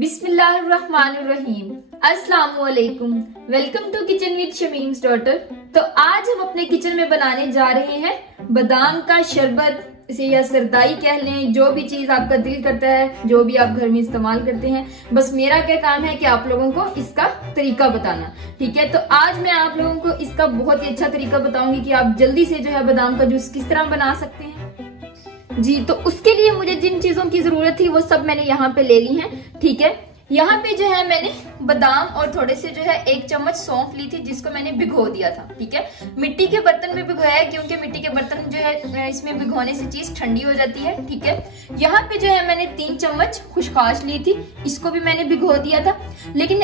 बिस्मिल्लाहिर्रहमानिर्रहीम। अस्सलामुअलैकुम। Welcome to kitchen with Shamim's daughter. तो आज हम अपने किचन में बनाने जा रहे हैं बादाम का शरबत, इसे या सरदाई कह लें, जो भी चीज आपका दिल करता है, जो भी आप घर में इस्तेमाल करते हैं। बस मेरा क्या काम है कि आप लोगों को इसका तरीका बताना, ठीक है। तो आज मैं आप लोगों को इसका बहुत ही अच्छा तरीका बताऊंगी कि आप जल्दी से जो है बादाम का जूस किस तरह बना सकते हैं। जी, तो उसके लिए मुझे जिन चीजों की जरूरत थी वो सब मैंने यहाँ पे ले ली है, ठीक है। यहाँ पे जो है मैंने बादाम और थोड़े से जो है 1 चम्मच सौंफ ली थी, जिसको मैंने भिगो दिया था, ठीक है। मिट्टी के बर्तन में भिगोया है क्योंकि मिट्टी के बर्तन जो है इसमें भिगोने से चीज ठंडी हो जाती है, ठीक है। यहाँ पे जो है मैंने 3 चम्मच खुशखाश ली थी, इसको भी मैंने भिगो दिया था। लेकिन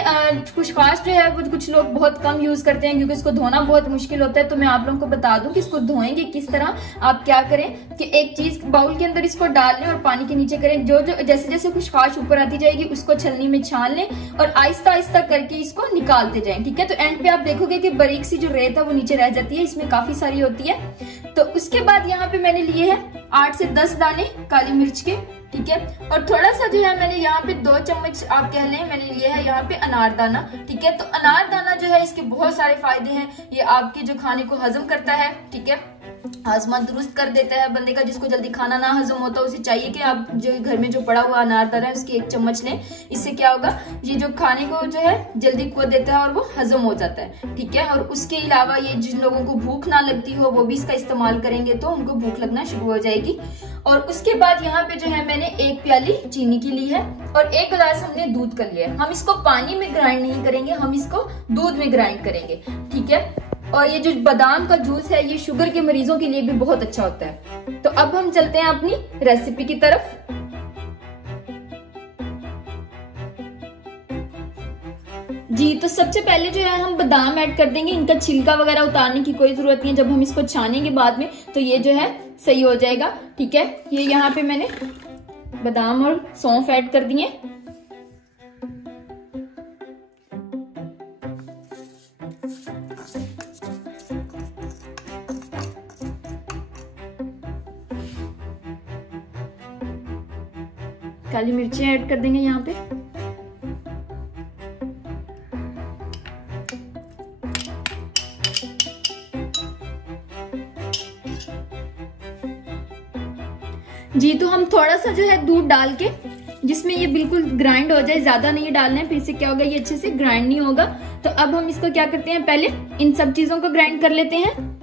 खुशखाश जो है वो कुछ लोग बहुत कम यूज करते हैं क्योंकि इसको धोना बहुत मुश्किल होता है। तो मैं आप लोगों को बता दूं कि इसको धोएंगे किस तरह। आप क्या करें कि एक चीज बाउल के अंदर इसको डाल लें और पानी के नीचे करें। जो जैसे जैसे खुशखाश ऊपर आती जाएगी उसको छलनी में छान लें और आहिस्ता आहिस्ता करके इसको निकालते जाएं, ठीक है। तो एंड पे आप देखोगे कि बारीक सी जो रेत है वो नीचे रह जाती है, इसमें काफी सारी होती है। तो उसके बाद यहाँ पे मैंने लिए हैं 8 से 10 दाने काली मिर्च के, ठीक है। और थोड़ा सा जो है मैंने यहाँ पे 2 चम्मच आप कह लें मैंने लिया है यहाँ पे अनारदाना, ठीक है। तो अनारदाना जो है इसके बहुत सारे फायदे हैं। ये आपके जो खाने को हजम करता है, ठीक है, हाजमा दुरुस्त कर देता है बंदे का। जिसको जल्दी खाना ना हजम होता उसे चाहिए कि आप जो घर में जो पड़ा हुआ अनारदाना है उसकी 1 चम्मच लें। इससे क्या होगा, ये जो खाने को जो है जल्दी कुवत देता है और वो हजम हो जाता है, ठीक है। और उसके अलावा ये जिन लोगों को भूख ना लगती हो वो भी इसका इस्तेमाल करेंगे तो उनको भूख लगना शुरू हो जाएगी। और उसके बाद यहाँ पे जो है मैंने 1 प्याली चीनी की ली है और 1 गिलास हमने दूध का लिया है। हम इसको पानी में ग्राइंड नहीं करेंगे, हम इसको दूध में ग्राइंड करेंगे, ठीक है। और ये जो बादाम का जूस है ये शुगर के मरीजों के लिए भी बहुत अच्छा होता है। तो अब हम चलते हैं अपनी रेसिपी की तरफ। जी, तो सबसे पहले जो है हम बादाम ऐड कर देंगे। इनका छिलका वगैरह उतारने की कोई जरूरत नहीं है। जब हम इसको छानेंगे बाद में तो ये जो है सही हो जाएगा, ठीक है। ये यहाँ पे मैंने बादाम और सौंफ ऐड कर दिए। काली मिर्ची ऐड कर देंगे यहाँ पे। जी, तो हम थोड़ा सा जो है दूध डाल के जिसमें ये बिल्कुल ग्राइंड हो जाए, ज्यादा नहीं डालना है, फिर से क्या होगा ये अच्छे से ग्राइंड नहीं होगा। तो अब हम इसको क्या करते हैं, पहले इन सब चीजों को ग्राइंड कर लेते हैं।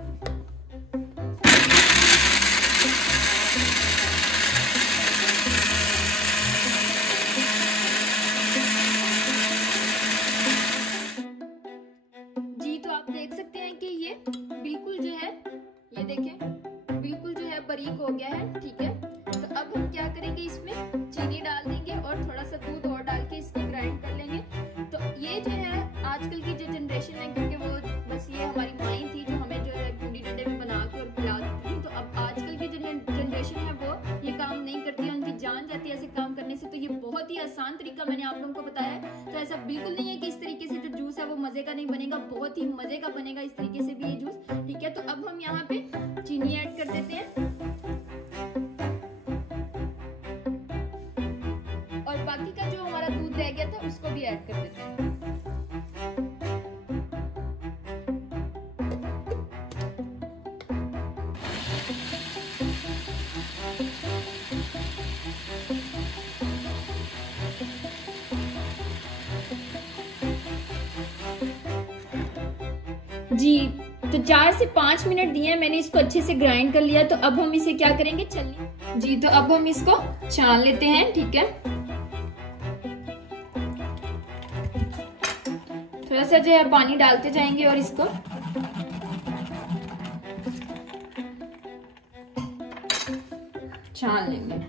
जी, तो आप देख सकते हैं कि ये बिल्कुल जो है, ये देखें बिल्कुल जो है बारीक हो गया है, ठीक है। तो अब हम क्या करेंगे, इसमें चीनी डाल देंगे और थोड़ा सा दूध और डाल के इसको ग्राइंड कर लेंगे। तो ये जो है आजकल की जो जनरेशन है, क्योंकि वो बस ये हमारी माई थी जो हमें जो है गुंडी डंडे में बना के और खिलाती थी। तो अब आजकल की जो जनरेशन है वो ये काम नहीं करती है, उनकी जान जाती है ऐसे काम करने से। तो ये बहुत ही आसान तरीका मैंने आप लोगों को बताया है। तो ऐसा बिल्कुल नहीं है कि इस तरीके से जो जूस है वो मजे का नहीं बनेगा, बहुत ही मजे का बनेगा इस तरीके से भी ये जूस, ठीक है। तो अब हम यहाँ पे चीनी ऐड कर देते हैं और बाकी का जो हमारा दूध रह गया था उसको भी ऐड कर देते हैं। जी, तो 4 से 5 मिनट दिए मैंने इसको अच्छे से ग्राइंड कर लिया। तो अब हम इसे क्या करेंगे, छलनी। जी, तो अब हम इसको छान लेते हैं, ठीक है। थोड़ा सा जो है पानी डालते जाएंगे और इसको छान लेंगे।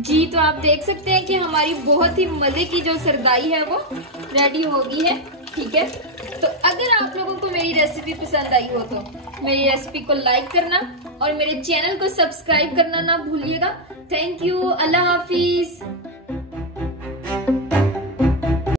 जी तो आप देख सकते हैं कि हमारी बहुत ही मजे की जो सरदाई है वो रेडी हो गई है। ठीक है, तो अगर आप लोगों को मेरी रेसिपी पसंद आई हो तो मेरी रेसिपी को लाइक करना और मेरे चैनल को सब्सक्राइब करना ना भूलिएगा। Thank you, Allah Hafiz.